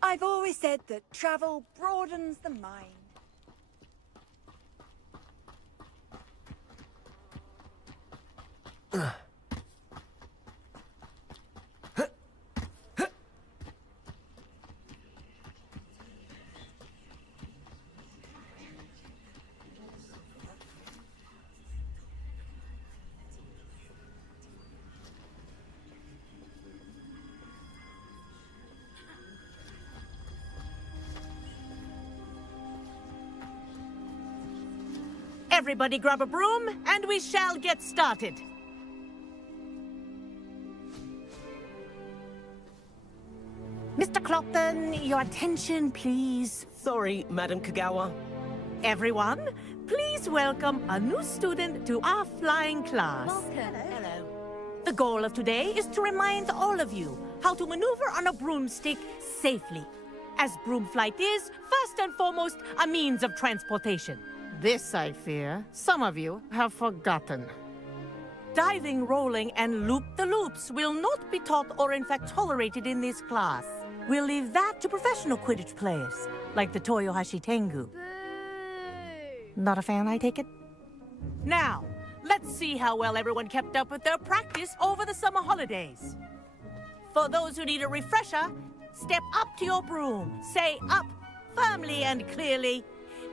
I've always said that travel broadens the mind. Everybody grab a broom, and we shall get started. Mr. Clopton, your attention, please. Sorry, Madam Kagawa. Everyone, please welcome a new student to our flying class. Hello. The goal of today is to remind all of you how to maneuver on a broomstick safely, as broom flight is, first and foremost, a means of transportation. This, I fear, some of you have forgotten. Diving, rolling, and loop-the-loops will not be taught or in fact tolerated in this class. We'll leave that to professional Quidditch players, like the Toyohashi Tengu. Boo! Not a fan, I take it? Now, let's see how well everyone kept up with their practice over the summer holidays. For those who need a refresher, step up to your broom, say up firmly and clearly,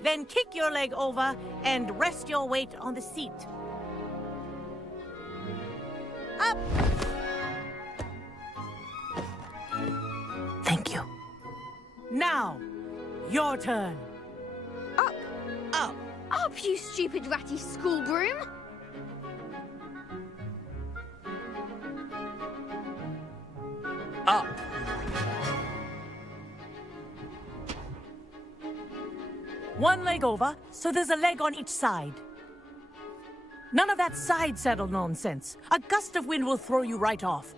then kick your leg over and rest your weight on the seat. Up! Thank you. Now, your turn. Up! Up! Up, you stupid ratty school broom! Up! One leg over, so there's a leg on each side. None of that side saddle nonsense. A gust of wind will throw you right off.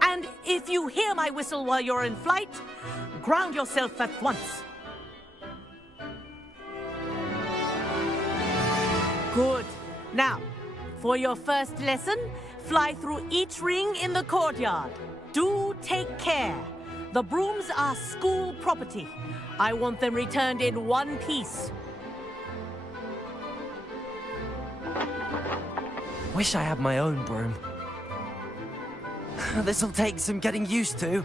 And if you hear my whistle while you're in flight, ground yourself at once. Good. Now, for your first lesson, fly through each ring in the courtyard. Do take care. The brooms are school property. I want them returned in one piece. Wish I had my own broom. This'll take some getting used to.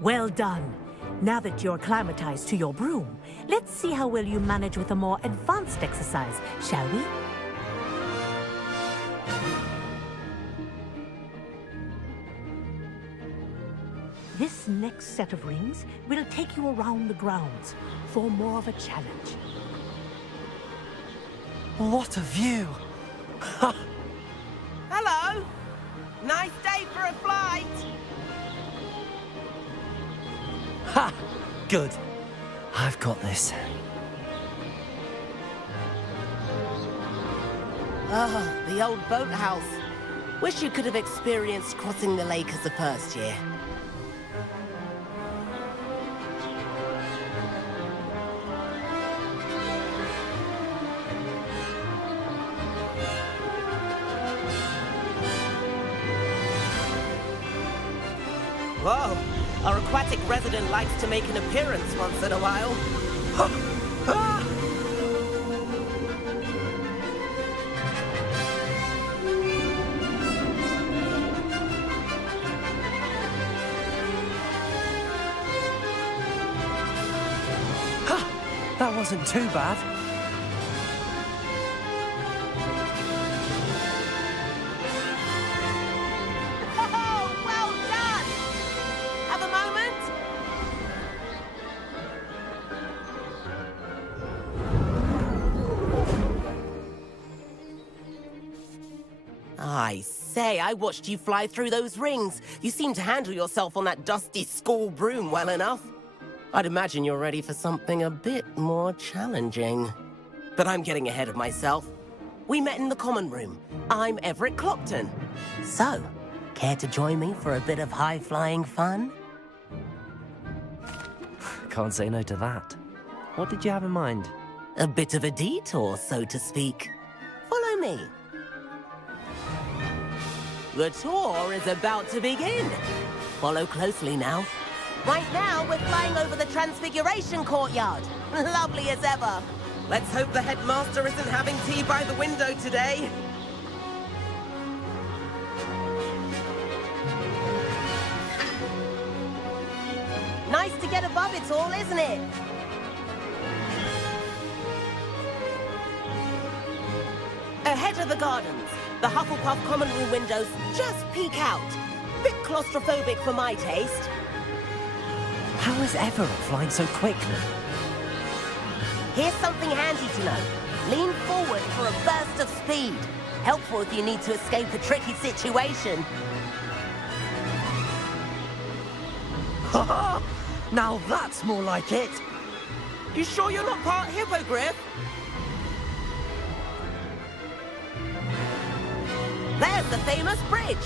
Well done. Now that you're acclimatized to your broom, let's see how well you manage with a more advanced exercise, shall we? This next set of rings will take you around the grounds for more of a challenge. What a view! Hello! Nice day for a flight! Ha! Good. I've got this. Ah, the old boathouse. Wish you could have experienced crossing the lake as a first year. Whoa! Our aquatic resident likes to make an appearance once in a while. That wasn't too bad. say, I watched you fly through those rings. You seem to handle yourself on that dusty school broom well enough. I'd imagine you're ready for something a bit more challenging. But I'm getting ahead of myself. We met in the common room. I'm Everett Clopton. So, care to join me for a bit of high-flying fun? Can't say no to that. What did you have in mind? A bit of a detour, so to speak. Follow me. The tour is about to begin. Follow closely now. Right now, we're flying over the Transfiguration Courtyard. Lovely as ever. Let's hope the headmaster isn't having tea by the window today. Nice to get above it all, isn't it? Ahead of the gardens, the Hufflepuff common room windows just peek out. Bit claustrophobic for my taste. How is Everett flying so quickly? Here's something handy to know. Lean forward for a burst of speed. Helpful if you need to escape a tricky situation. Now that's more like it. You sure you're not part hippogriff? There's the famous bridge.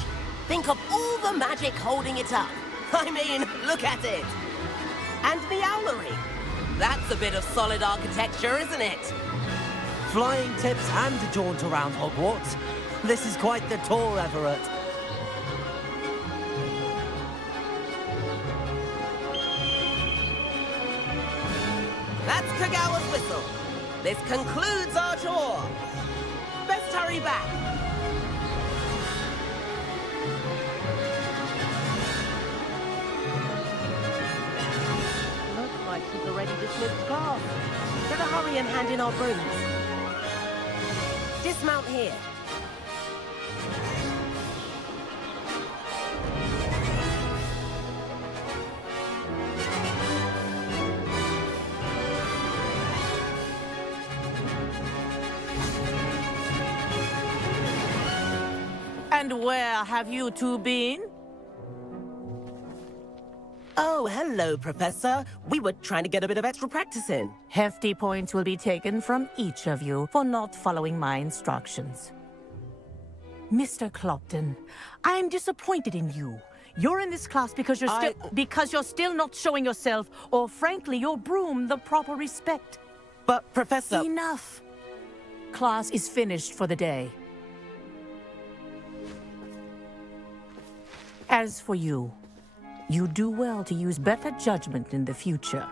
Think of all the magic holding it up. I mean, look at it. And the owlery. That's a bit of solid architecture, isn't it? Flying tips and a jaunt around Hogwarts. This is quite the tour, Everett. That's Kagawa's whistle. This concludes our tour. Best hurry back. Looks like she's already dismissed class. Better hurry and hand in our brooms. Dismount here. And where have you two been? Oh, hello, Professor. We were trying to get a bit of extra practice in. Hefty points will be taken from each of you for not following my instructions. Mr. Clopton, I'm disappointed in you. You're in this class because you're still not showing yourself, or frankly, your broom the proper respect. But, Professor... Enough. Class is finished for the day. As for you, you do well to use better judgment in the future.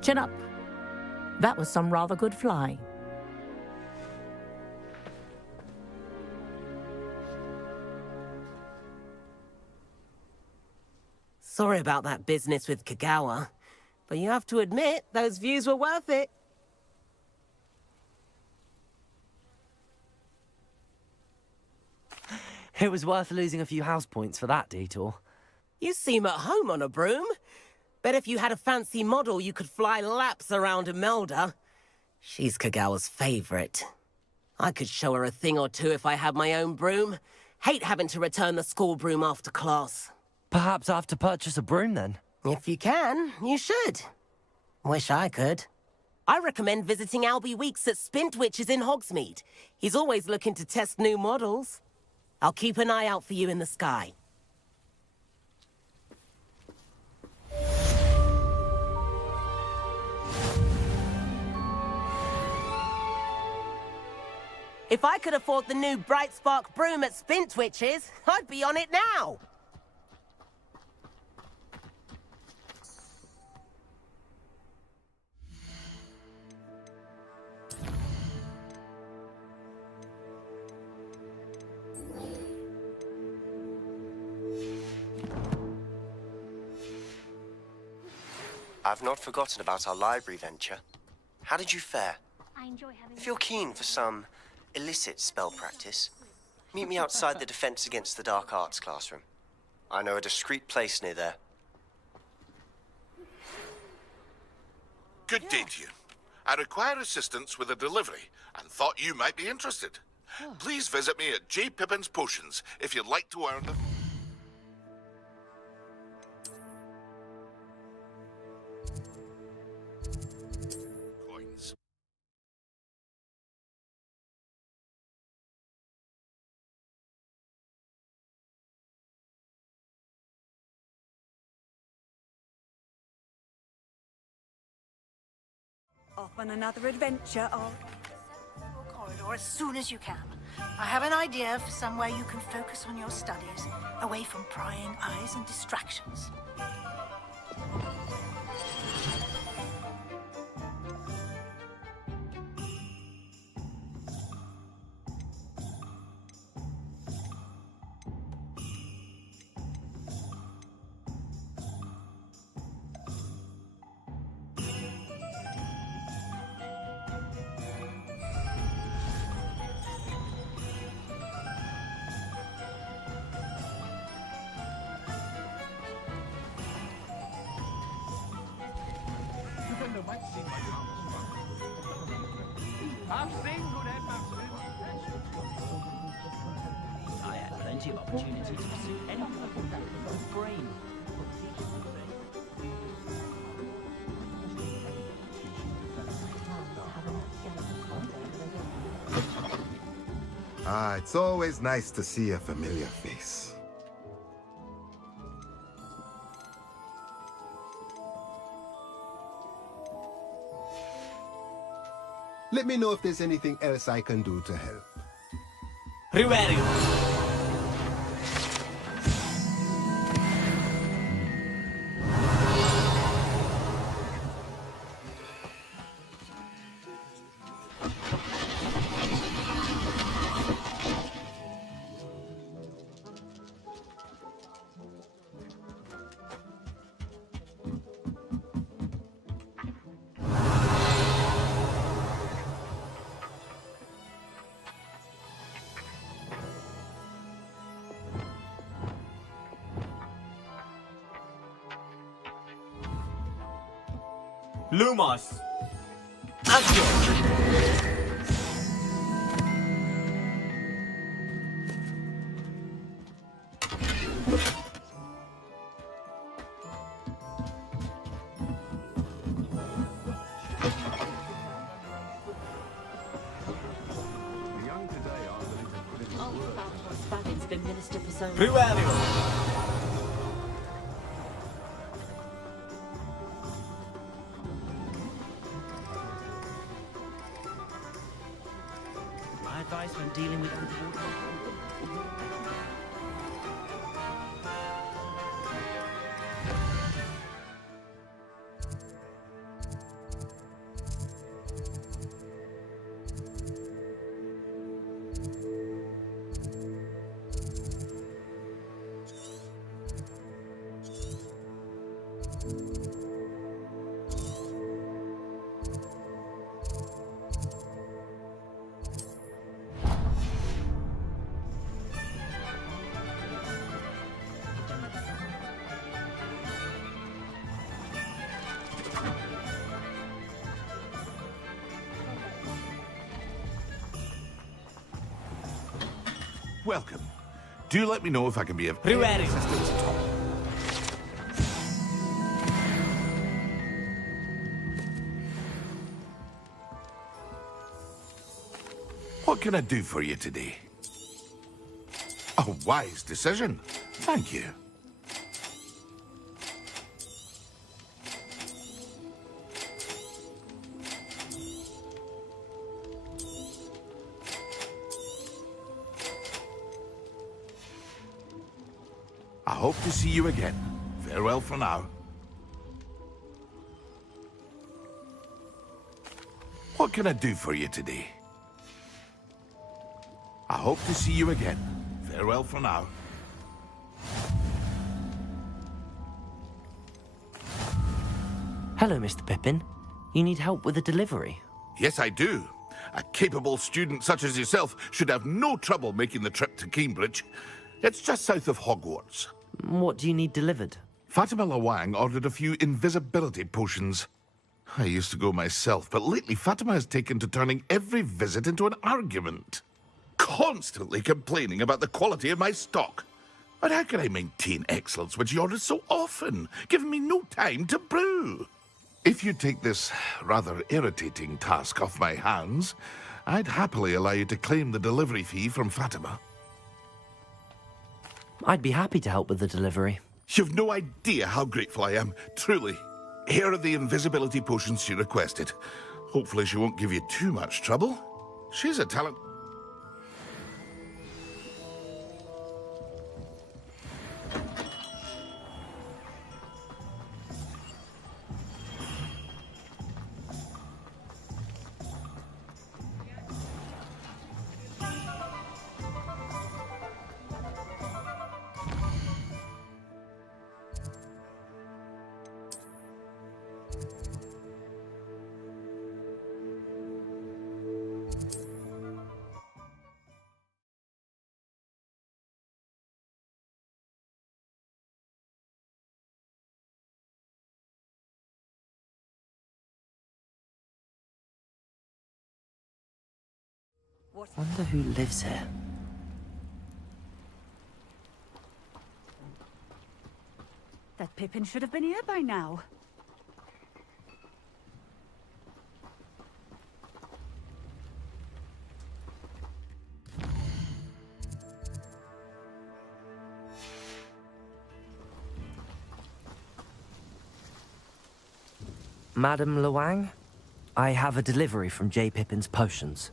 Chin up. That was some rather good flying. Sorry about that business with Kagawa, but you have to admit, those views were worth it. It was worth losing a few house points for that detour. You seem at home on a broom. Bet if you had a fancy model, you could fly laps around Imelda. She's Kagawa's favorite. I could show her a thing or two if I had my own broom. Hate having to return the school broom after class. Perhaps I have to purchase a broom then. If you can, you should. Wish I could. I recommend visiting Albie Weeks at Spintwitches in Hogsmeade. He's always looking to test new models. I'll keep an eye out for you in the sky. If I could afford the new Bright Spark broom at Spintwitches, I'd be on it now. I've not forgotten about our library venture. How did you fare? I enjoy having... If you're keen for some illicit spell practice, meet me outside the Defense Against the Dark Arts classroom. I know a discreet place near there. Good day to you. I require assistance with a delivery and thought you might be interested. please visit me at J. Pippin's Potions if you'd like to earn them. Coins. Off on another adventure, Corridor as soon as you can. I have an idea for somewhere you can focus on your studies, away from prying eyes and distractions. I had plenty of opportunities to pursue anything I could with brain. It's always nice to see a familiar face. Let me know if there's anything else I can do to help. Riverio. Lumos. Accio. Spavin's been minister for so long. Riverio. My advice when dealing with Welcome. Do let me know if I can be of Riverio. any assistance at all. What can I do for you today? A wise decision. Thank you. I hope to see you again. Farewell for now. What can I do for you today? I hope to see you again. Farewell for now. Hello, Mr. Pippin. You need help with a delivery? Yes, I do. A capable student such as yourself should have no trouble making the trip to Cambridge. It's just south of Hogwarts. What do you need delivered? Fatima Lawang ordered a few invisibility potions. I used to go myself, but lately Fatima has taken to turning every visit into an argument. constantly complaining about the quality of my stock. But how can I maintain excellence when she orders so often, giving me no time to brew? If you take this rather irritating task off my hands, I'd happily allow you to claim the delivery fee from Fatima. I'd be happy to help with the delivery. You've no idea how grateful I am, truly. Here are the invisibility potions she requested. Hopefully she won't give you too much trouble. She's a talent... Wonder who lives here. That Pippin should have been here by now. Madam Luang, I have a delivery from J. Pippin's potions.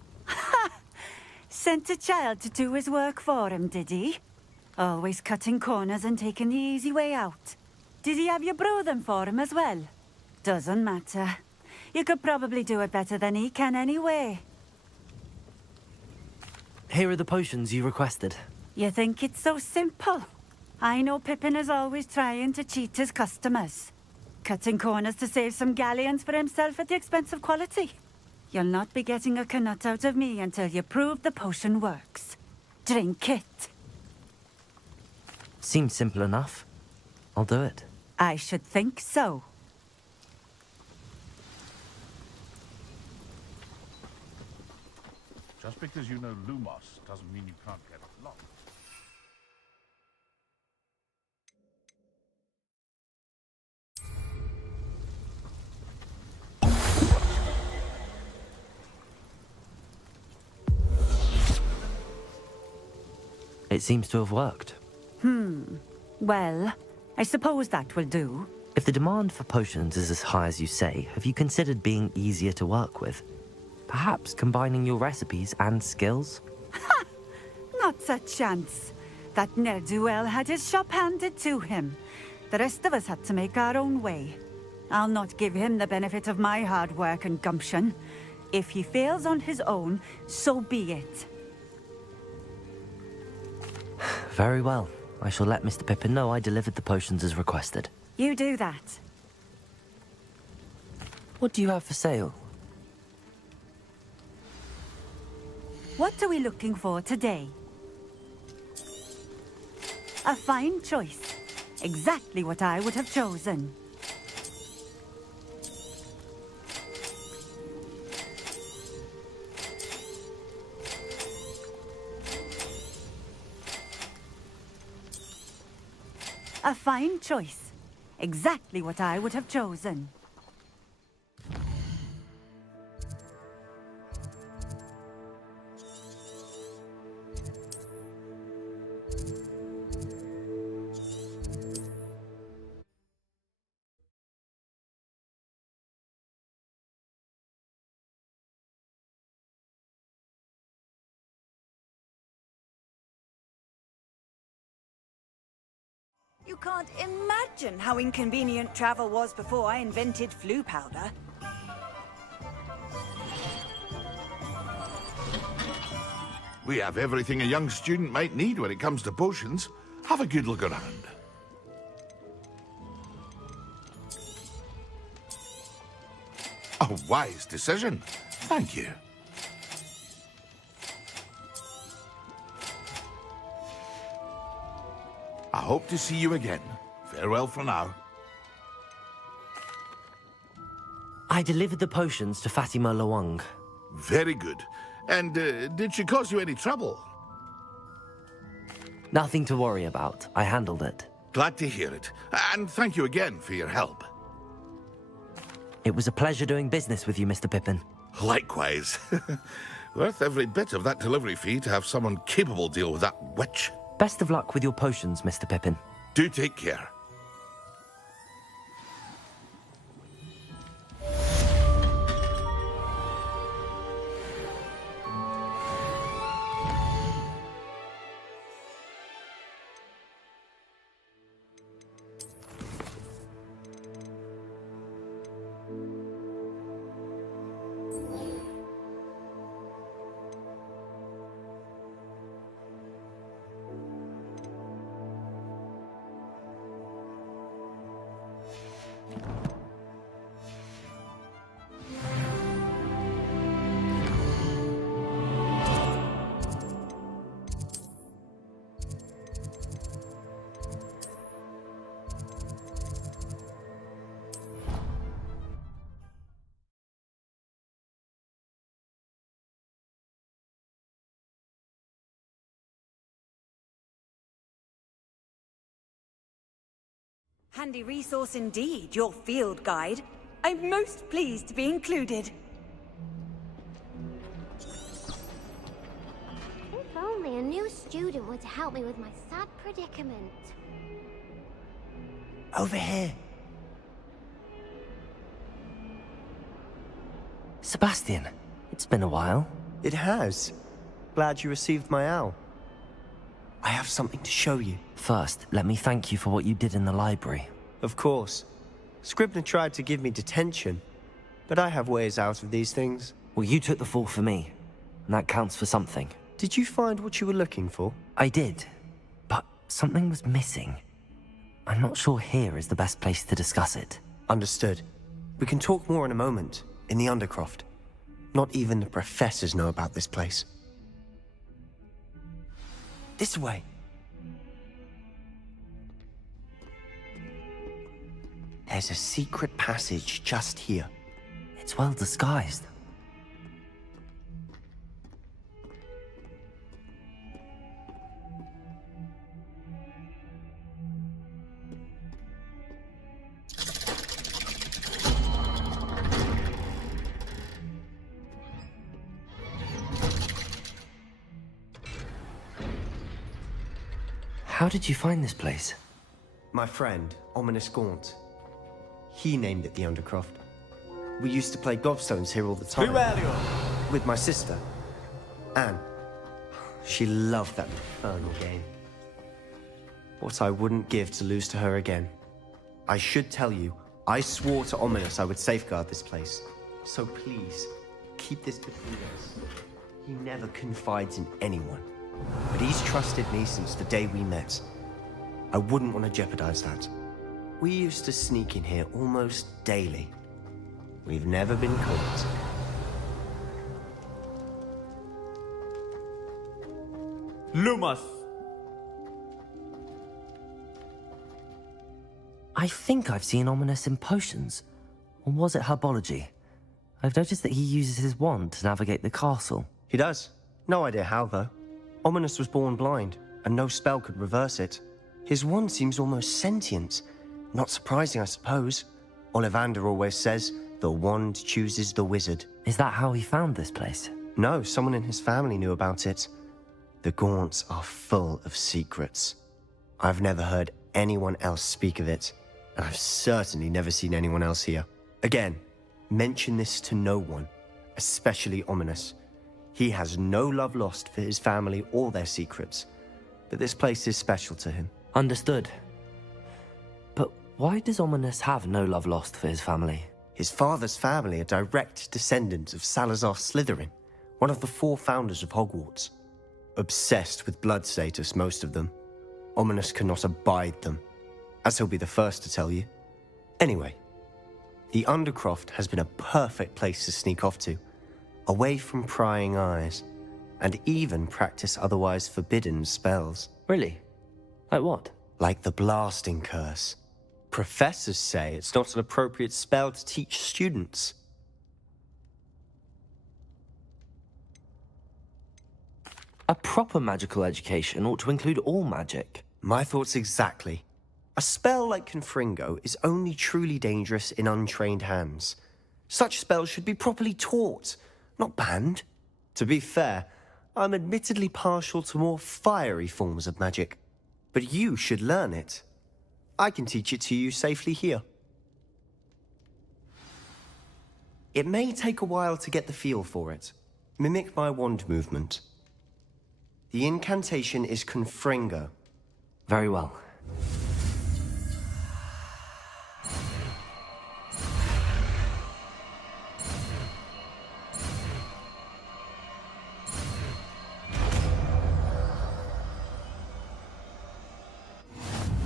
Sent a child to do his work for him, did he? Always cutting corners and taking the easy way out. Did he have you brew them for him as well? Doesn't matter. You could probably do it better than he can anyway. Here are the potions you requested. You think it's so simple? I know Pippin is always trying to cheat his customers. Cutting corners to save some galleons for himself at the expense of quality. You'll not be getting a canut out of me until you prove the potion works. Drink it. Seems simple enough. I'll do it. I should think so. Just because you know Lumos doesn't mean you can't get along. It seems to have worked. Well, I suppose that will do. If the demand for potions is as high as you say, have you considered being easier to work with? Perhaps combining your recipes and skills? Not a chance. That ne'er-do-well had his shop handed to him. The rest of us had to make our own way. I'll not give him the benefit of my hard work and gumption. If he fails on his own, so be it. Very well. I shall let Mr. Pippin know I delivered the potions as requested. You do that. What do you have for sale? What are we looking for today? A fine choice. Exactly what I would have chosen. A fine choice. Exactly what I would have chosen. You can't imagine how inconvenient travel was before I invented flu powder. We have everything a young student might need when it comes to potions. Have a good look around. A wise decision. Thank you. I hope to see you again. Farewell for now. I delivered the potions to Fatima Luang. Very good. And did she cause you any trouble? Nothing to worry about. I handled it. Glad to hear it. And thank you again for your help. It was a pleasure doing business with you, Mr. Pippin. Likewise. Worth every bit of that delivery fee to have someone capable deal with that witch. Best of luck with your potions, Mr. Pippin. Do take care. Handy resource indeed, your field guide. I'm most pleased to be included. If only a new student were to help me with my sad predicament. Over here. Sebastian, it's been a while. It has. Glad you received my owl. I have something to show you. First, let me thank you for what you did in the library. Of course. Scribner tried to give me detention, but I have ways out of these things. Well, you took the fall for me, and that counts for something. Did you find what you were looking for? I did, but something was missing. I'm not sure here is the best place to discuss it. Understood. We can talk more in a moment, in the Undercroft. Not even the professors know about this place. This way. There's a secret passage just here. It's well disguised. How did you find this place? My friend, Ominous Gaunt. He named it the Undercroft. We used to play gobstones here all the time. With my sister, Anne. She loved that infernal game. What I wouldn't give to lose to her again. I should tell you, I swore to Ominous I would safeguard this place. So please, keep this between us. He never confides in anyone. But he's trusted me since the day we met. I wouldn't want to jeopardize that. We used to sneak in here almost daily. We've never been caught. Lumos! I think I've seen Ominous in potions. Or was it herbology? I've noticed that he uses his wand to navigate the castle. He does. No idea how, though. Ominous was born blind, and no spell could reverse it. His wand seems almost sentient. Not surprising, I suppose. Ollivander always says, the wand chooses the wizard. Is that how he found this place? No, someone in his family knew about it. The Gaunts are full of secrets. I've never heard anyone else speak of it, and I've certainly never seen anyone else here. Again, mention this to no one, especially Ominous. He has no love lost for his family or their secrets, but this place is special to him. Understood. But why does Ominous have no love lost for his family? His father's family are direct descendants of Salazar Slytherin, one of the 4 founders of Hogwarts. Obsessed with blood status, most of them. Ominous cannot abide them, as he'll be the first to tell you. Anyway, the Undercroft has been a perfect place to sneak off to, away from prying eyes, and even practice otherwise forbidden spells. Really? Like what? Like the blasting curse. Professors say it's not an appropriate spell to teach students. A proper magical education ought to include all magic. My thoughts exactly. A spell like Confringo is only truly dangerous in untrained hands. Such spells should be properly taught, not banned. To be fair, I'm admittedly partial to more fiery forms of magic. But you should learn it. I can teach it to you safely here. It may take a while to get the feel for it. Mimic my wand movement. The incantation is Confringo. Very well.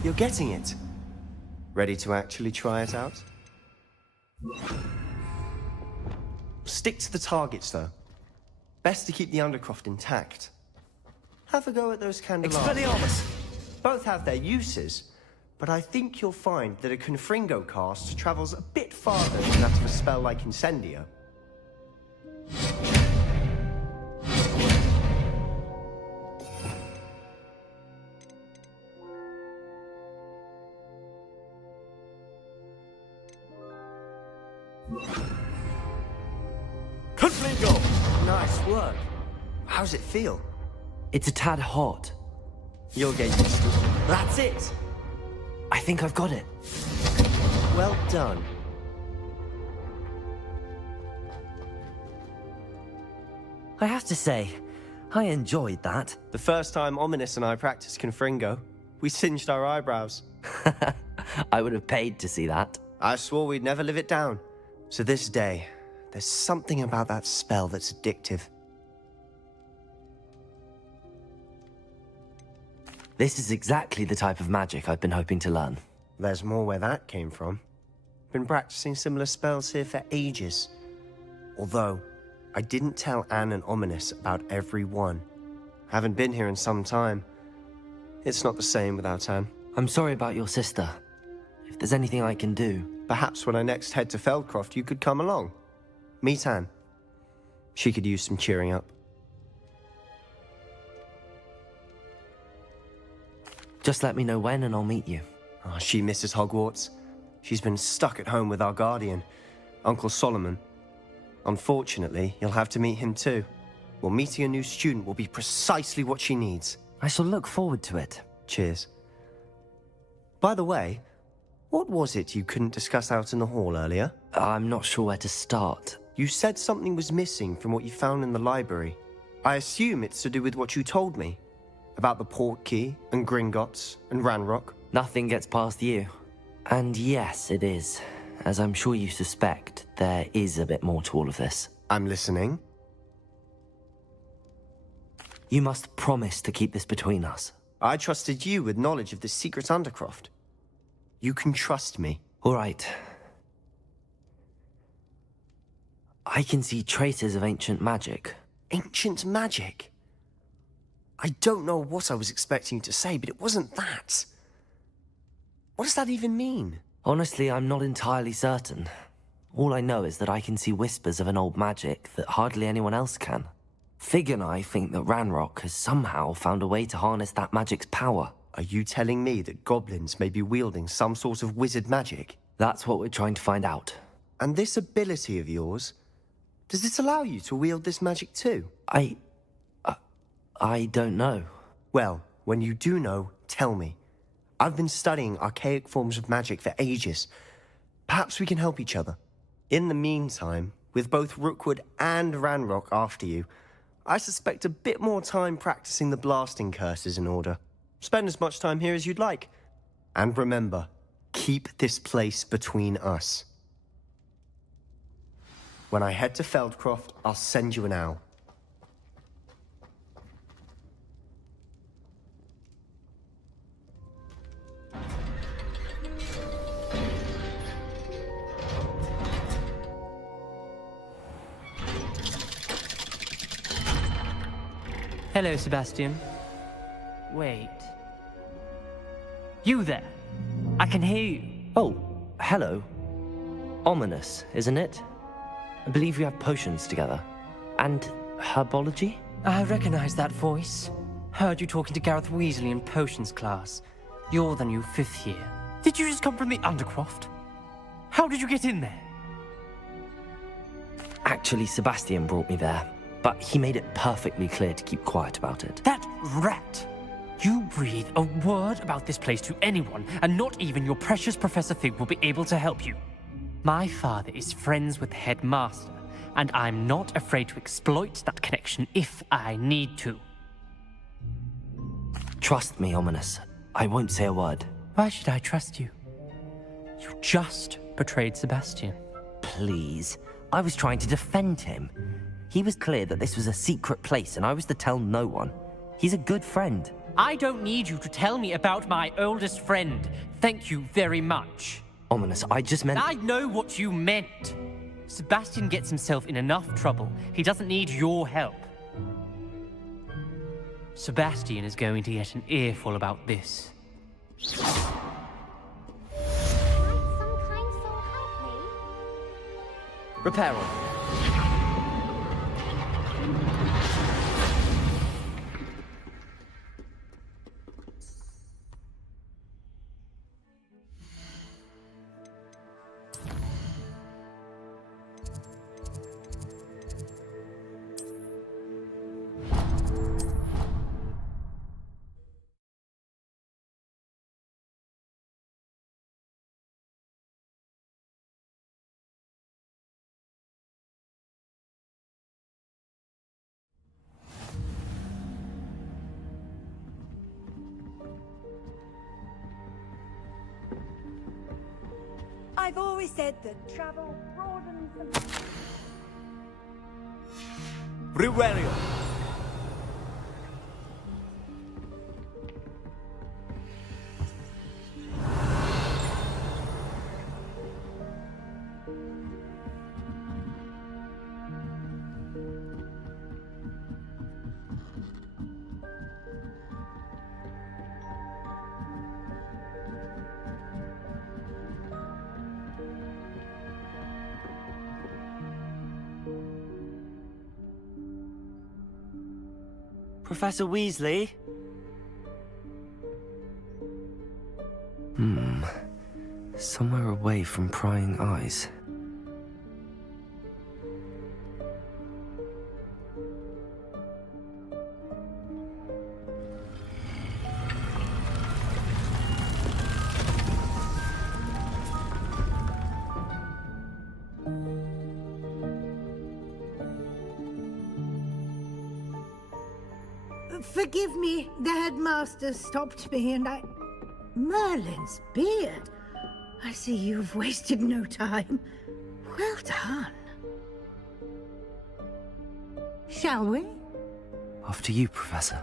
You're getting it. Ready to actually try it out? Stick to the targets, though. Best to keep the Undercroft intact. Have a go at those candelabras. Expelliarmus! Both have their uses, but I think you'll find that a Confringo cast travels a bit farther than that of a spell like Incendio. Confringo! Nice work. How's it feel? It's a tad hot. You'll get used to it. That's it! I think I've got it. Well done. I have to say, I enjoyed that. The first time Ominous and I practiced Confringo, we singed our eyebrows. I would have paid to see that. I swore we'd never live it down. To this day, there's something about that spell that's addictive. This is exactly the type of magic I've been hoping to learn. There's more where that came from. Been practicing similar spells here for ages. Although, I didn't tell Anne and Ominous about every one. Haven't been here in some time. It's not the same without Anne. I'm sorry about your sister. If there's anything I can do... Perhaps when I next head to Feldcroft, you could come along. Meet Anne. She could use some cheering up. Just let me know when and I'll meet you. Oh, she misses Hogwarts. She's been stuck at home with our guardian, Uncle Solomon. Unfortunately, you'll have to meet him too. Well, meeting a new student will be precisely what she needs. I shall look forward to it. Cheers. By the way, what was it you couldn't discuss out in the hall earlier? I'm not sure where to start. You said something was missing from what you found in the library. I assume it's to do with what you told me. About the Portkey, and Gringotts, and Ranrock. Nothing gets past you. And yes, it is. As I'm sure you suspect, there is a bit more to all of this. I'm listening. You must promise to keep this between us. I trusted you with knowledge of the secret Undercroft. You can trust me. All right. I can see traces of ancient magic. Ancient magic? I don't know what I was expecting you to say, but it wasn't that. What does that even mean? Honestly, I'm not entirely certain. All I know is that I can see whispers of an old magic that hardly anyone else can. Fig and I think that Ranrock has somehow found a way to harness that magic's power. Are you telling me that goblins may be wielding some sort of wizard magic? That's what we're trying to find out. And this ability of yours, does it allow you to wield this magic too? I don't know. Well, when you do know, tell me. I've been studying archaic forms of magic for ages. Perhaps we can help each other. In the meantime, with both Rookwood and Ranrock after you, I suspect a bit more time practicing the blasting curse is in order. Spend as much time here as you'd like. And remember, keep this place between us. When I head to Feldcroft, I'll send you an owl. Hello, Sebastian. Wait. You there? I can hear you. Oh, hello. Ominous, isn't it? I believe we have potions together. And herbology? I recognize that voice. Heard you talking to Gareth Weasley in potions class. You're the new 5th year. Did you just come from the Undercroft? How did you get in there? Actually, Sebastian brought me there, but he made it perfectly clear to keep quiet about it. That rat! You breathe a word about this place to anyone, and not even your precious Professor Fig will be able to help you. My father is friends with the headmaster, and I'm not afraid to exploit that connection if I need to. Trust me, Ominous. I won't say a word. Why should I trust you? You just betrayed Sebastian. Please. I was trying to defend him. He was clear that this was a secret place, and I was to tell no one. He's a good friend. I don't need you to tell me about my oldest friend. Thank you very much. Ominous, I just meant... I know what you meant. Sebastian gets himself in enough trouble. He doesn't need your help. Sebastian is going to get an earful about this. Might some kind soul help me? Repair on. I've always said that travel broadens the... Revelio. Professor Weasley? Somewhere away from prying eyes. Forgive me, the headmaster stopped me and I... Merlin's beard. I see you've wasted no time. Well done. Shall we? After you, Professor.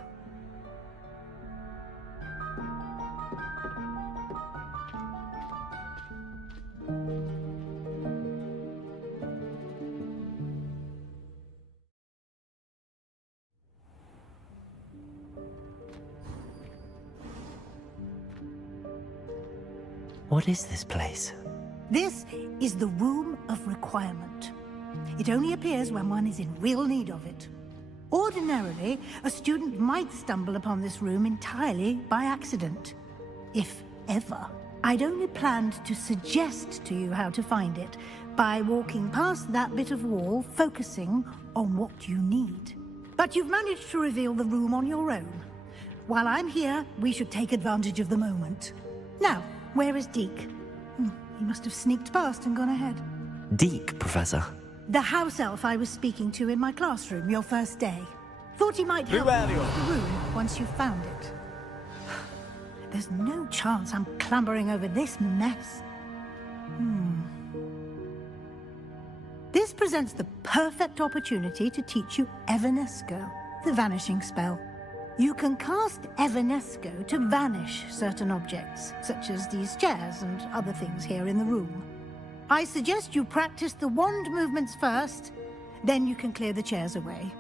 What is this place? This is the Room of Requirement. It only appears when one is in real need of it. Ordinarily, a student might stumble upon this room entirely by accident. If ever. I'd only planned to suggest to you how to find it by walking past that bit of wall, focusing on what you need. But you've managed to reveal the room on your own. While I'm here, we should take advantage of the moment. Now, where is Deke? He must have sneaked past and gone ahead. Deke, Professor. The house elf I was speaking to in my classroom your first day. Thought he might help you with the room once you found it. There's no chance I'm clambering over this mess. This presents the perfect opportunity to teach you Evanesco, the vanishing spell. You can cast Evanesco to vanish certain objects, such as these chairs and other things here in the room. I suggest you practice the wand movements first, then you can clear the chairs away.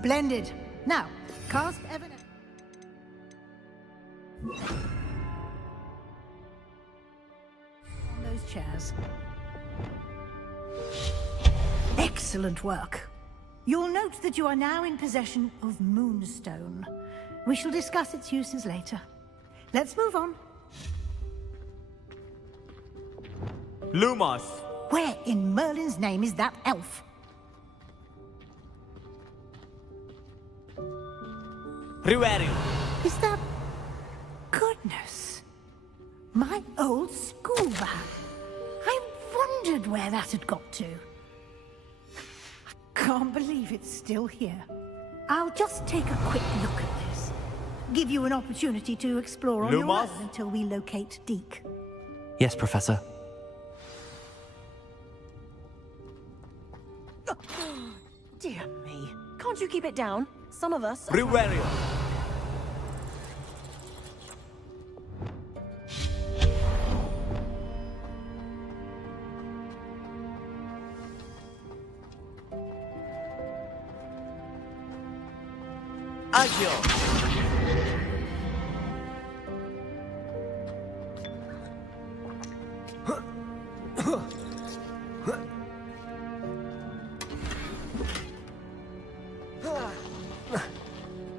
Splendid. Now, cast Evan. On those chairs. Excellent work. You'll note that you are now in possession of Moonstone. We shall discuss its uses later. Let's move on. Lumos! Where in Merlin's name is that elf? Riverio! Is that... Goodness. My old school bag. I wondered where that had got to. I can't believe it's still here. I'll just take a quick look at this. Give you an opportunity to explore on your own until we locate Deke. Yes, Professor. Dear me. Can't you keep it down? Some of us... Riverio! Agio!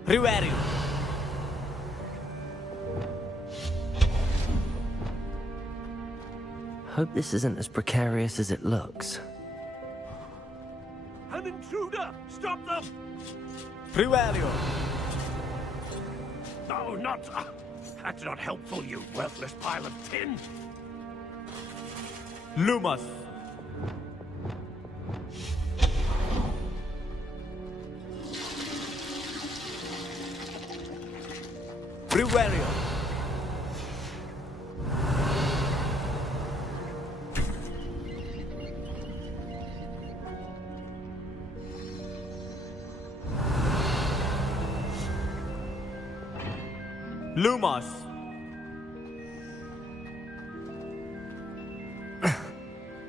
Riverio! Hope this isn't as precarious as it looks. An intruder! Stop them! Riverio! No, not... that's not helpful, you worthless pile of tin! Lumos! Riverio! Lumos!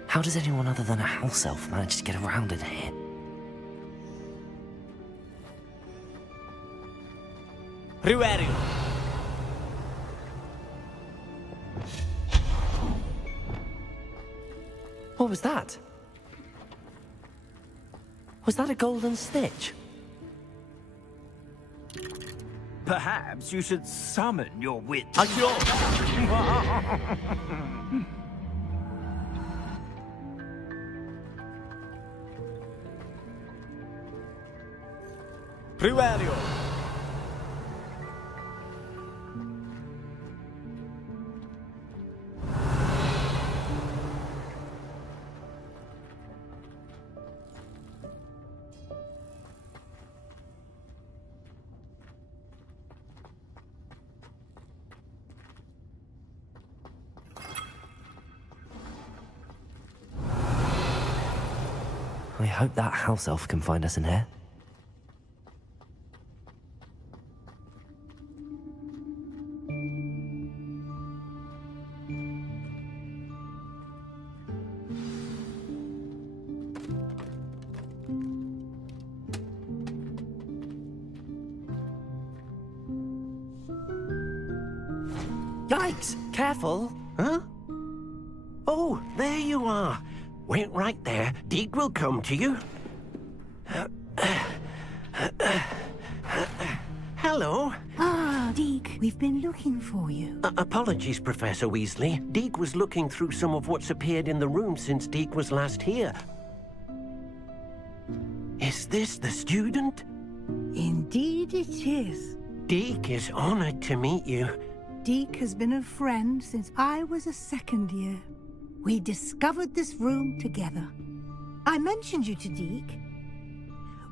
How does anyone other than a house elf manage to get around in here? Riverio! What was that? Was that a golden stitch? Perhaps you should summon your wit. Agio! Riverio! I hope that house elf can find us in here. Yikes! Careful! Huh? Oh, there you are. Wait right there. Deke will come to you. Hello. Ah, Deke, we've been looking for you. Apologies, Professor Weasley. Deke was looking through some of what's appeared in the room since Deke was last here. Is this the student? Indeed it is. Deke is honored to meet you. Deke has been a friend since I was a second year. We discovered this room together. I mentioned you to Deke.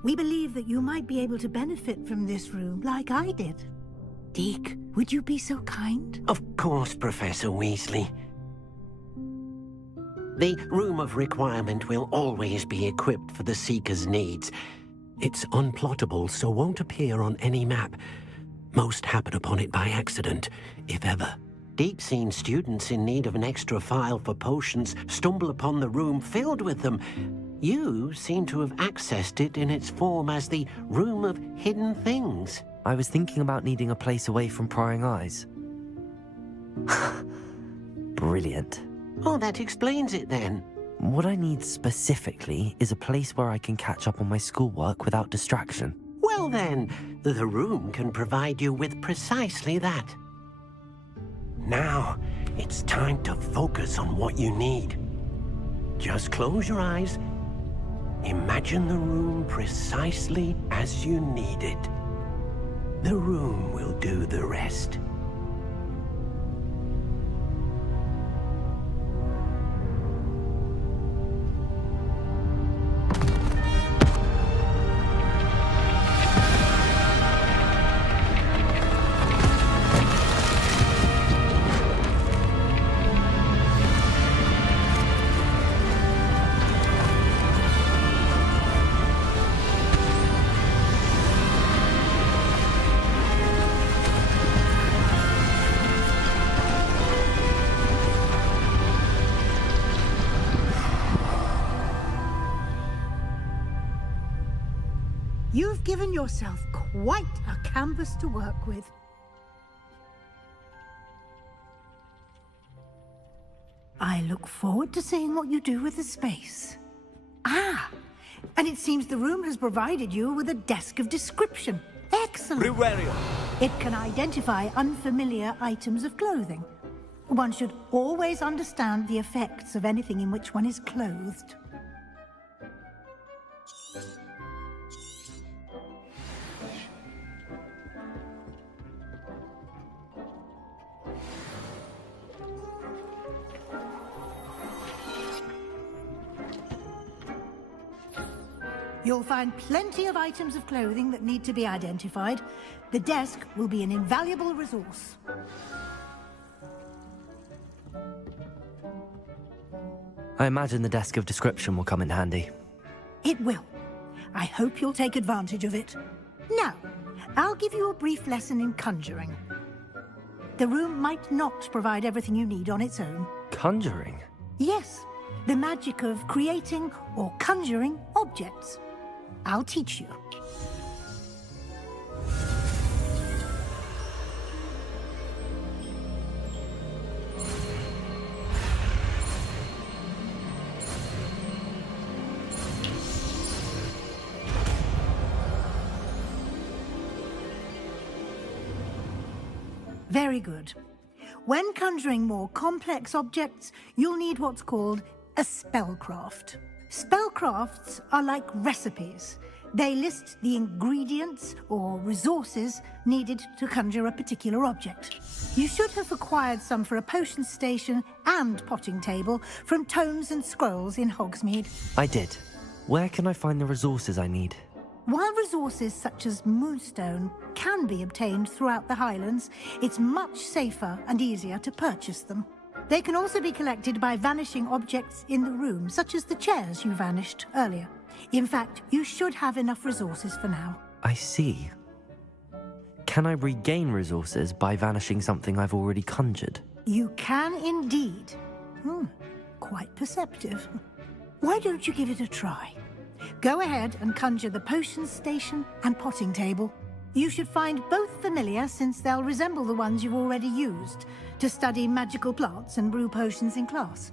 We believe that you might be able to benefit from this room like I did. Deke, would you be so kind? Of course, Professor Weasley. The Room of Requirement will always be equipped for the Seeker's needs. It's unplottable, so won't appear on any map. Most happen upon it by accident, if ever. Deke's seen students in need of an extra file for potions stumble upon the room filled with them, You seem to have accessed it in its form as the Room of Hidden Things. I was thinking about needing a place away from prying eyes. Brilliant. Oh, that explains it then. What I need specifically is a place where I can catch up on my schoolwork without distraction. Well then, the room can provide you with precisely that. Now, it's time to focus on what you need. Just close your eyes. Imagine the room precisely as you need it. The room will do the rest. You've given yourself quite a canvas to work with. I look forward to seeing what you do with the space. Ah, and it seems the room has provided you with a desk of description. Excellent. It can identify unfamiliar items of clothing. One should always understand the effects of anything in which one is clothed. You'll find plenty of items of clothing that need to be identified. The desk will be an invaluable resource. I imagine the desk of description will come in handy. It will. I hope you'll take advantage of it. Now, I'll give you a brief lesson in conjuring. The room might not provide everything you need on its own. Conjuring? Yes, the magic of creating or conjuring objects. I'll teach you. Very good. When conjuring more complex objects, you'll need what's called a spellcraft. Spellcrafts are like recipes. They list the ingredients or resources needed to conjure a particular object. You should have acquired some for a potion station and potting table from tomes and scrolls in Hogsmeade. I did. Where can I find the resources I need? While resources such as moonstone can be obtained throughout the Highlands, it's much safer and easier to purchase them. They can also be collected by vanishing objects in the room, such as the chairs you vanished earlier. In fact, you should have enough resources for now. I see. Can I regain resources by vanishing something I've already conjured? You can indeed. Quite perceptive. Why don't you give it a try? Go ahead and conjure the potion station and potting table. You should find both familiar, since they'll resemble the ones you've already used to study magical plants and brew potions in class.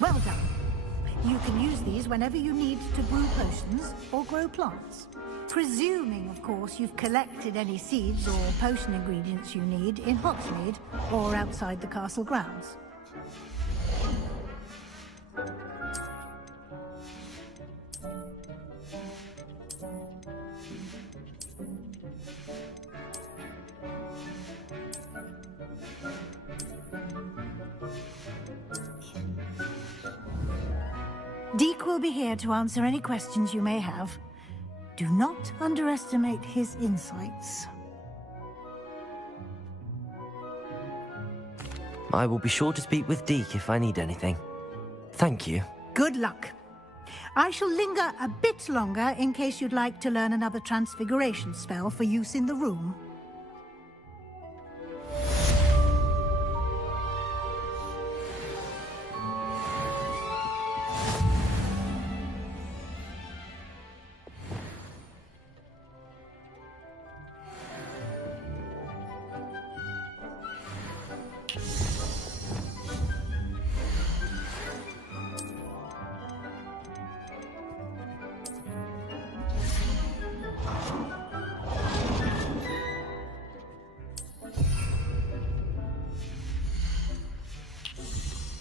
Well done. You can use these whenever you need to brew potions or grow plants. Presuming, of course, you've collected any seeds or potion ingredients you need in Hogsmeade or outside the castle grounds. Deke will be here to answer any questions you may have. Do not underestimate his insights. I will be sure to speak with Deke if I need anything. Thank you. Good luck. I shall linger a bit longer in case you'd like to learn another transfiguration spell for use in the room.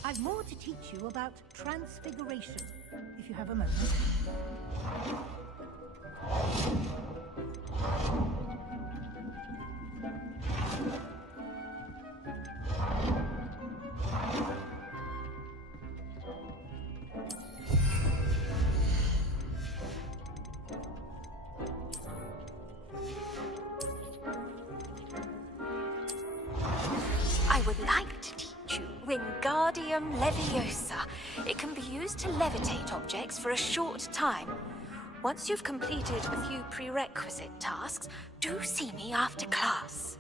I've more to teach you about transfiguration, if you have a moment. I would like to teach you Wingardium Leviosa. It can be used to levitate objects for a short time. Once you've completed a few prerequisite tasks, do see me after class.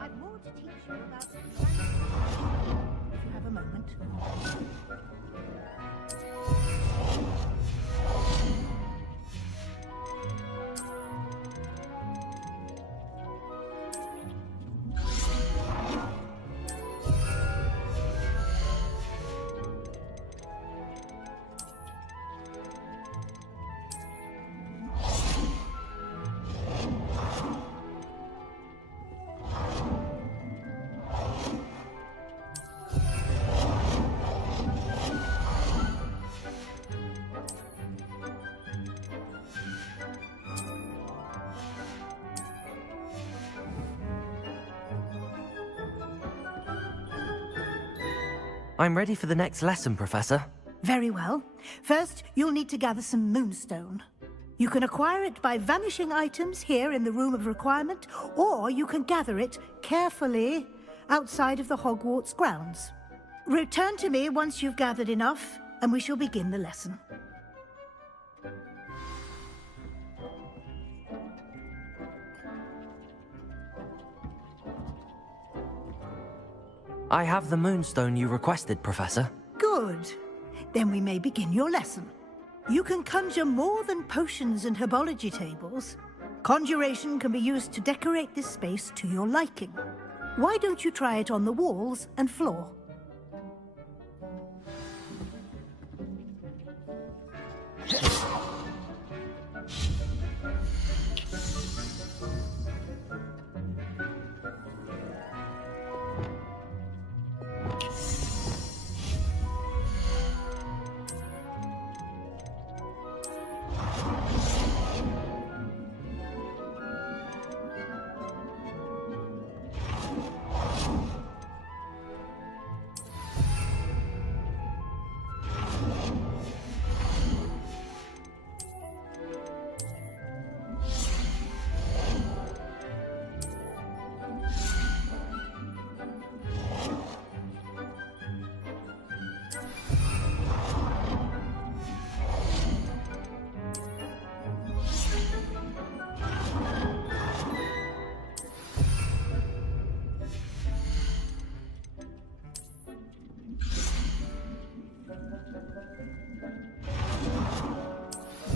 I've more to teach you about transfiguration, if you have a moment. I'm ready for the next lesson, Professor. Very well. First, you'll need to gather some moonstone. You can acquire it by vanishing items here in the Room of Requirement, or you can gather it carefully outside of the Hogwarts grounds. Return to me once you've gathered enough, and we shall begin the lesson. I have the moonstone you requested, Professor. Good. Then we may begin your lesson. You can conjure more than potions and herbology tables. Conjuration can be used to decorate this space to your liking. Why don't you try it on the walls and floor?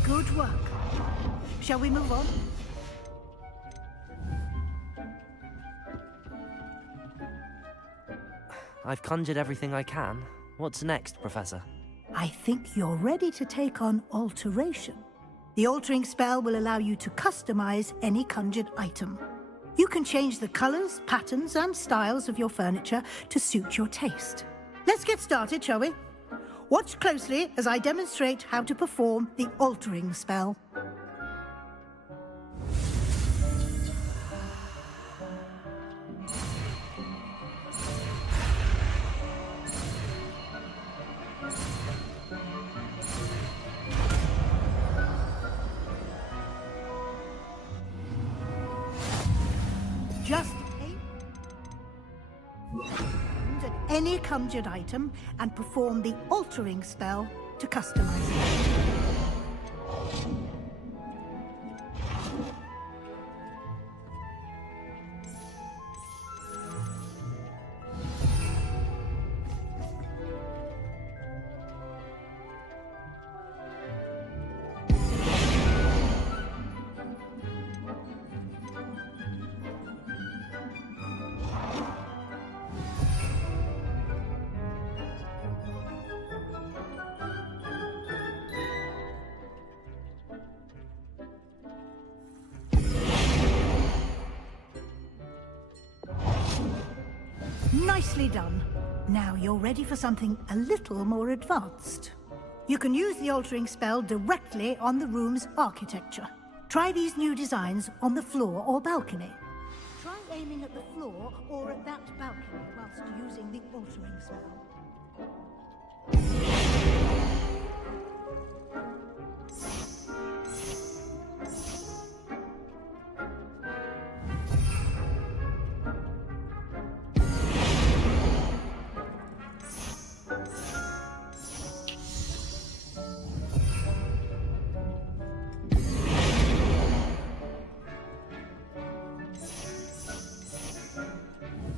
Good work. Shall we move on? I've conjured everything I can. What's next, Professor? I think you're ready to take on alteration. The altering spell will allow you to customize any conjured item. You can change the colors, patterns, and styles of your furniture to suit your taste. Let's get started, shall we? Watch closely as I demonstrate how to perform the altering spell. Just aim at any conjured item and perform the altering spell to customize it. Nicely done. Now you're ready for something a little more advanced. You can use the altering spell directly on the room's architecture. Try these new designs on the floor or balcony. Try aiming at the floor or at that balcony whilst using the altering spell.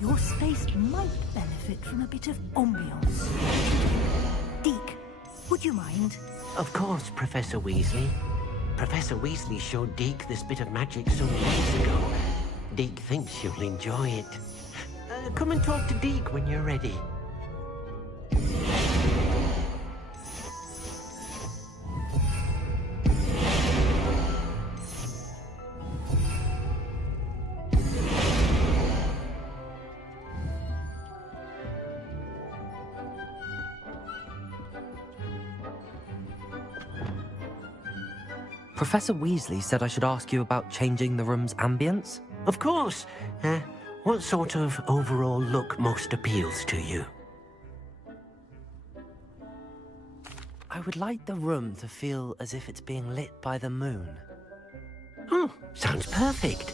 Your space might benefit from a bit of ambiance. Deke, would you mind? Of course, Professor Weasley. Professor Weasley showed Deke this bit of magic some years ago. Deke thinks you'll enjoy it. Come and talk to Deke when you're ready. Professor Weasley said I should ask you about changing the room's ambience? Of course. What sort of overall look most appeals to you? I would like the room to feel as if it's being lit by the moon. Oh, sounds perfect.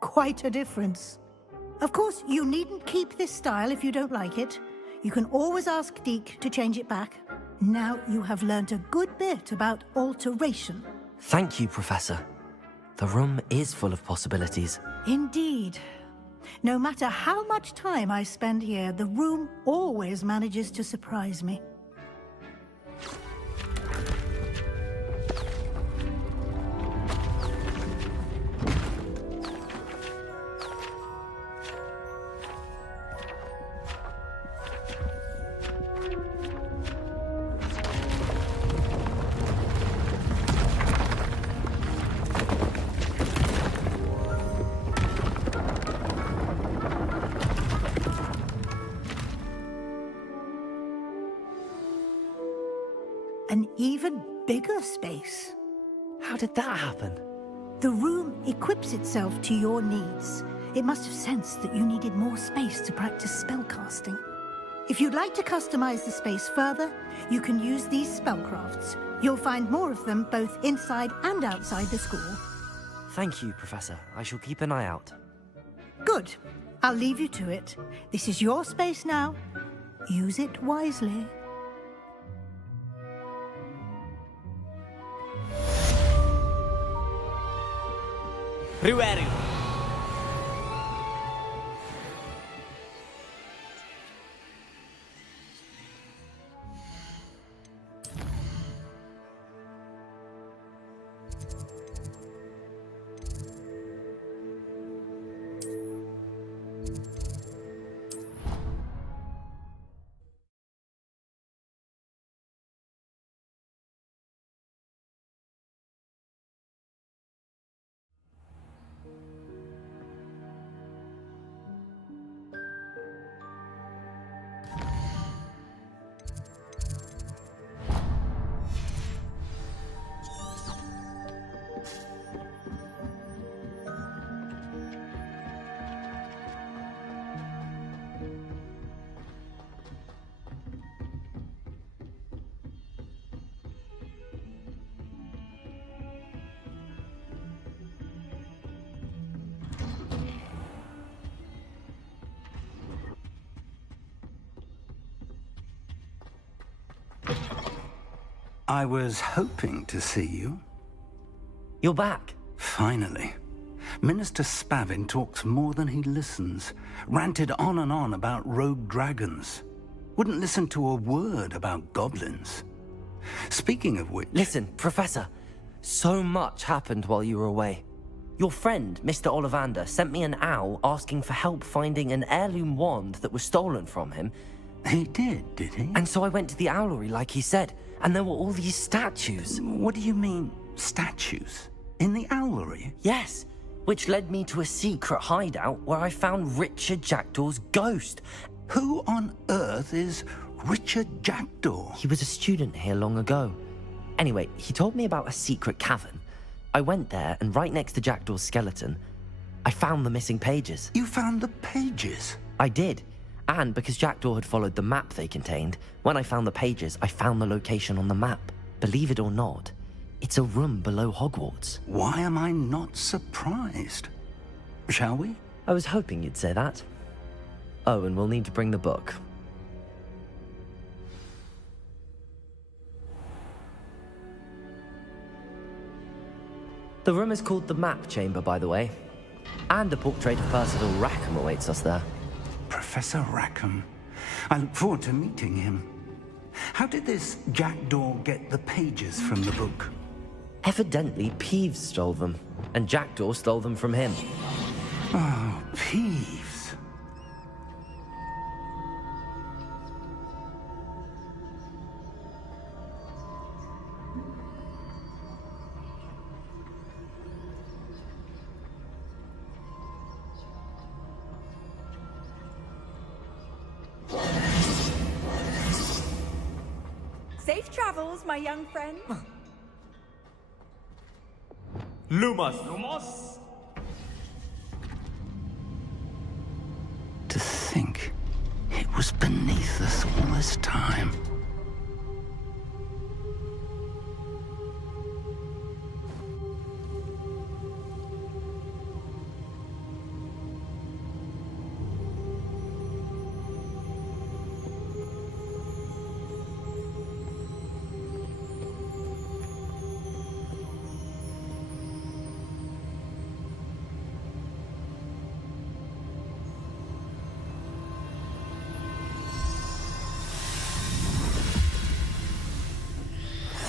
Quite a difference. Of course, you needn't keep this style if you don't like it. You can always ask Deke to change it back. Now you have learnt a good bit about alteration. Thank you, Professor. The room is full of possibilities. Indeed. No matter how much time I spend here, the room always manages to surprise me. An even bigger space. How did that happen? The room equips itself to your needs. It must have sensed that you needed more space to practice spellcasting. If you'd like to customize the space further, you can use these spellcrafts. You'll find more of them both inside and outside the school. Thank you, Professor. I shall keep an eye out. Good. I'll leave you to it. This is your space now. Use it wisely. I was hoping to see you. You're back. Finally. Minister Spavin talks more than he listens. Ranted on and on about rogue dragons. Wouldn't listen to a word about goblins. Speaking of which... Listen, Professor. So much happened while you were away. Your friend, Mr. Ollivander, sent me an owl asking for help finding an heirloom wand that was stolen from him. He did he? And so I went to the owlery like he said, and there were all these statues. What do you mean, statues? In the owlery? Yes, which led me to a secret hideout where I found Richard Jackdaw's ghost. Who on earth is Richard Jackdaw? He was a student here long ago. Anyway, he told me about a secret cavern. I went there, and right next to Jackdaw's skeleton, I found the missing pages. You found the pages? I did. And because Jackdaw had followed the map they contained, when I found the pages, I found the location on the map. Believe it or not, it's a room below Hogwarts. Why am I not surprised? Shall we? I was hoping you'd say that. Oh, and we'll need to bring the book. The room is called the Map Chamber, by the way. And a portrait of Percival Rackham awaits us there. Professor Rackham. I look forward to meeting him. How did this Jackdaw get the pages from the book? Evidently, Peeves stole them, and Jackdaw stole them from him. Oh, Peeves. Safe travels, my young friend. Lumos. Lumos. To think it was beneath us all this time.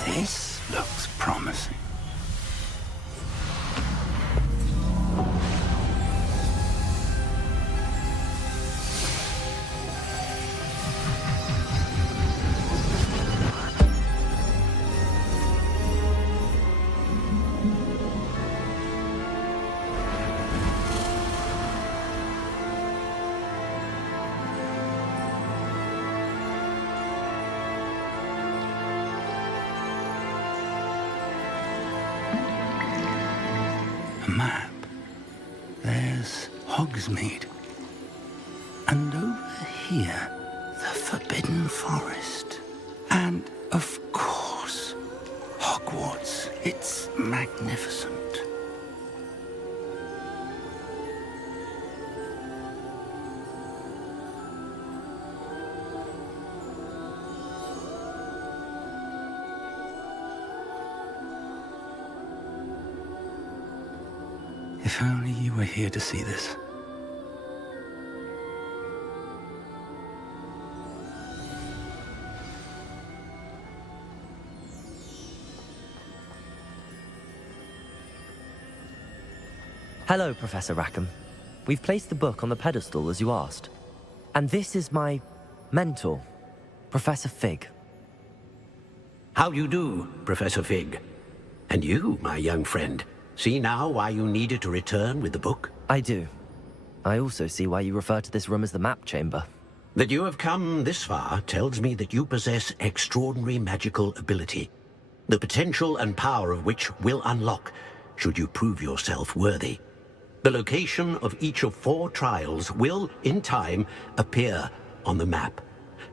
This looks promising. Map. There's Hogsmeade. And over here, the Forbidden Forest. And, of course, Hogwarts. It's magnificent. If only you were here to see this. Hello, Professor Rackham. We've placed the book on the pedestal as you asked. And this is my mentor, Professor Fig. How you do, Professor Fig? And you, my young friend. See now why you needed to return with the book? I do. I also see why you refer to this room as the Map Chamber. That you have come this far tells me that you possess extraordinary magical ability, the potential and power of which will unlock, should you prove yourself worthy. The location of each of 4 trials will, in time, appear on the map.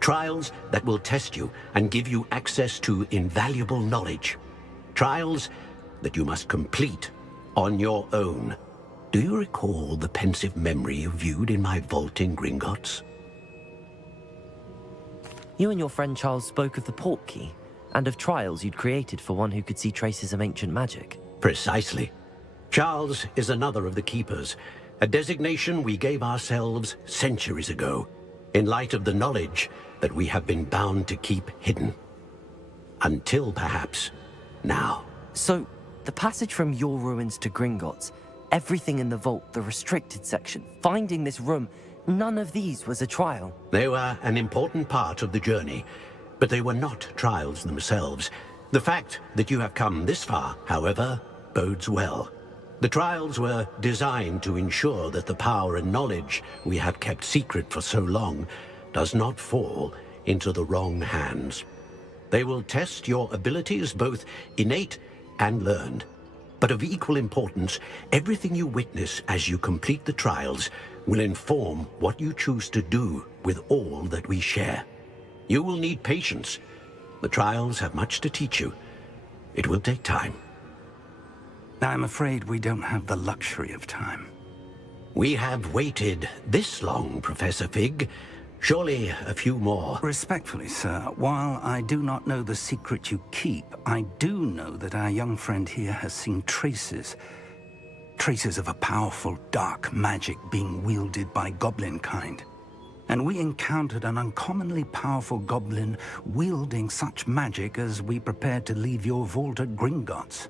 Trials that will test you and give you access to invaluable knowledge. Trials that you must complete on your own. Do you recall the pensive memory you viewed in my vault in Gringotts? You and your friend Charles spoke of the portkey, and of trials you'd created for one who could see traces of ancient magic. Precisely. Charles is another of the Keepers, a designation we gave ourselves centuries ago, in light of the knowledge that we have been bound to keep hidden. Until, perhaps, now. So, the passage from your ruins to Gringotts, everything in the vault, the restricted section, finding this room, none of these was a trial. They were an important part of the journey, but they were not trials themselves. The fact that you have come this far, however, bodes well. The trials were designed to ensure that the power and knowledge we have kept secret for so long does not fall into the wrong hands. They will test your abilities, both innate and learned. But of equal importance, everything you witness as you complete the trials will inform what you choose to do with all that we share. You will need patience. The trials have much to teach you. It will take time. I'm afraid we don't have the luxury of time. We have waited this long, Professor Fig. Surely a few more. Respectfully, sir, while I do not know the secret you keep, I do know that our young friend here has seen traces of a powerful dark magic being wielded by goblin kind. And we encountered an uncommonly powerful goblin wielding such magic as we prepared to leave your vault at Gringotts.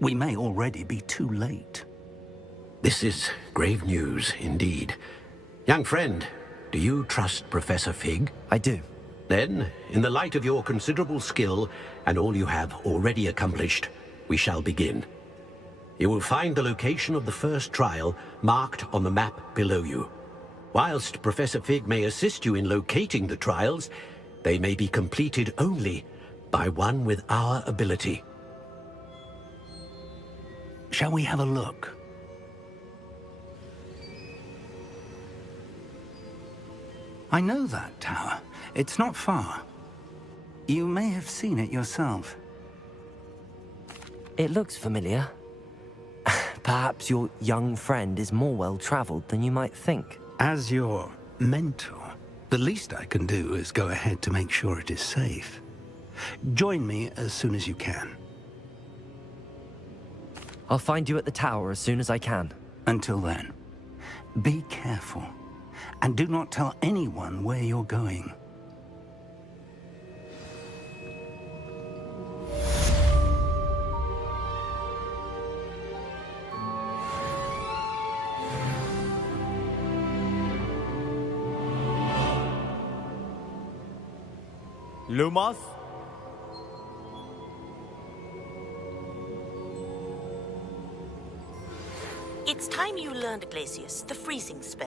We may already be too late. This is grave news indeed. Young friend, do you trust Professor Fig? I do. Then, in the light of your considerable skill and all you have already accomplished, we shall begin. You will find the location of the first trial marked on the map below you. Whilst Professor Fig may assist you in locating the trials, they may be completed only by one with our ability. Shall we have a look? I know that tower. It's not far. You may have seen it yourself. It looks familiar. Perhaps your young friend is more well-traveled than you might think. As your mentor, the least I can do is go ahead to make sure it is safe. Join me as soon as you can. I'll find you at the tower as soon as I can. Until then, be careful, and do not tell anyone where you're going. Lumos? It's time you learned, Glacius, the freezing spell.